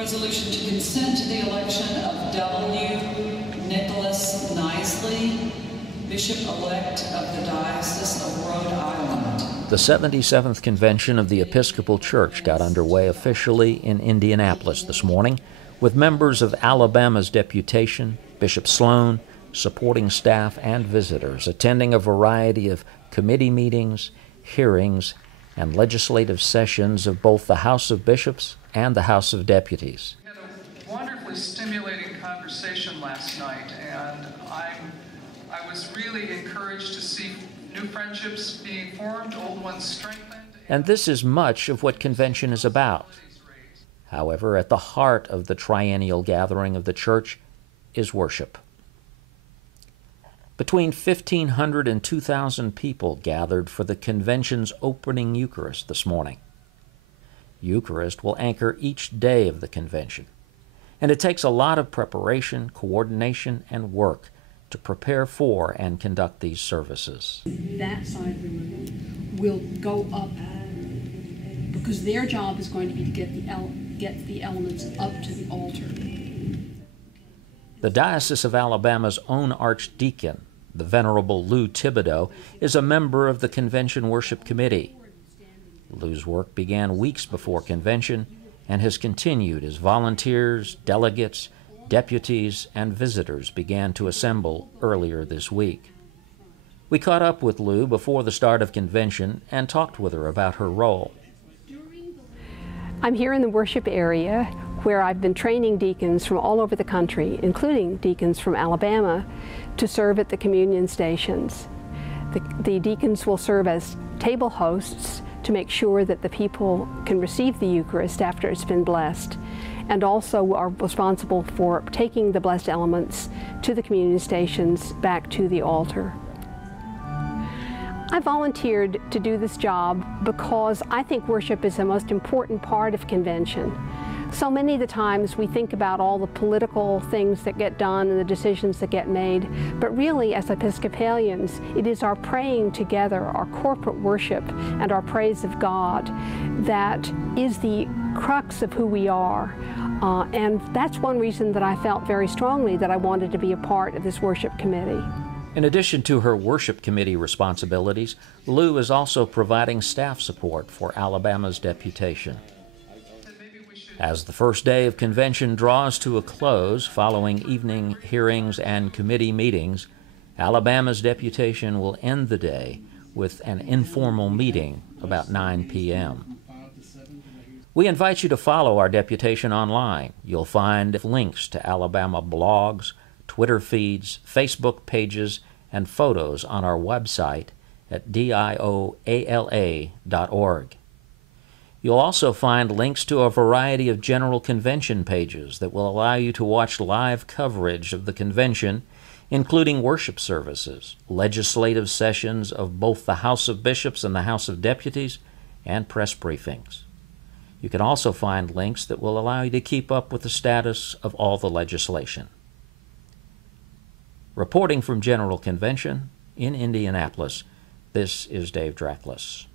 Resolution to consent to the election of W. Nicholas Knisley, Bishop-elect of the Diocese of Rhode Island. The 77th Convention of the Episcopal Church got underway officially in Indianapolis this morning, with members of Alabama's deputation, Bishop Sloan, supporting staff, and visitors attending a variety of committee meetings, hearings, and legislative sessions of both the House of Bishops and the House of Deputies. We had a wonderfully stimulating conversation last night, and I was really encouraged to see new friendships being formed, old ones strengthened. And this is much of what convention is about. However, at the heart of the triennial gathering of the Church is worship. Between 1,500 and 2,000 people gathered for the convention's opening Eucharist this morning. Eucharist will anchor each day of the convention, and it takes a lot of preparation, coordination, and work to prepare for and conduct these services. That side of the room will go up because their job is going to be to get the elements up to the altar. The Diocese of Alabama's own Archdeacon, the Venerable Lou Thibodeau, is a member of the Convention Worship Committee. Lou's work began weeks before convention and has continued as volunteers, delegates, deputies, and visitors began to assemble earlier this week. We caught up with Lou before the start of convention and talked with her about her role. I'm here in the worship area where I've been training deacons from all over the country, including deacons from Alabama, to serve at the communion stations. The deacons will serve as table hosts to make sure that the people can receive the Eucharist after it's been blessed, and also are responsible for taking the blessed elements to the communion stations back to the altar. I volunteered to do this job because I think worship is the most important part of convention. So many of the times we think about all the political things that get done and the decisions that get made, but really as Episcopalians, it is our praying together, our corporate worship, and our praise of God that is the crux of who we are. And that's one reason that I felt very strongly that I wanted to be a part of this worship committee. In addition to her worship committee responsibilities, Lou is also providing staff support for Alabama's deputation. As the first day of convention draws to a close following evening hearings and committee meetings, Alabama's deputation will end the day with an informal meeting about 9 p.m. We invite you to follow our deputation online. You'll find links to Alabama blogs, Twitter feeds, Facebook pages, and photos on our website at dioala.org. You'll also find links to a variety of general convention pages that will allow you to watch live coverage of the convention, including worship services, legislative sessions of both the House of Bishops and the House of Deputies, and press briefings. You can also find links that will allow you to keep up with the status of all the legislation. Reporting from General Convention in Indianapolis, this is Dave Drackless.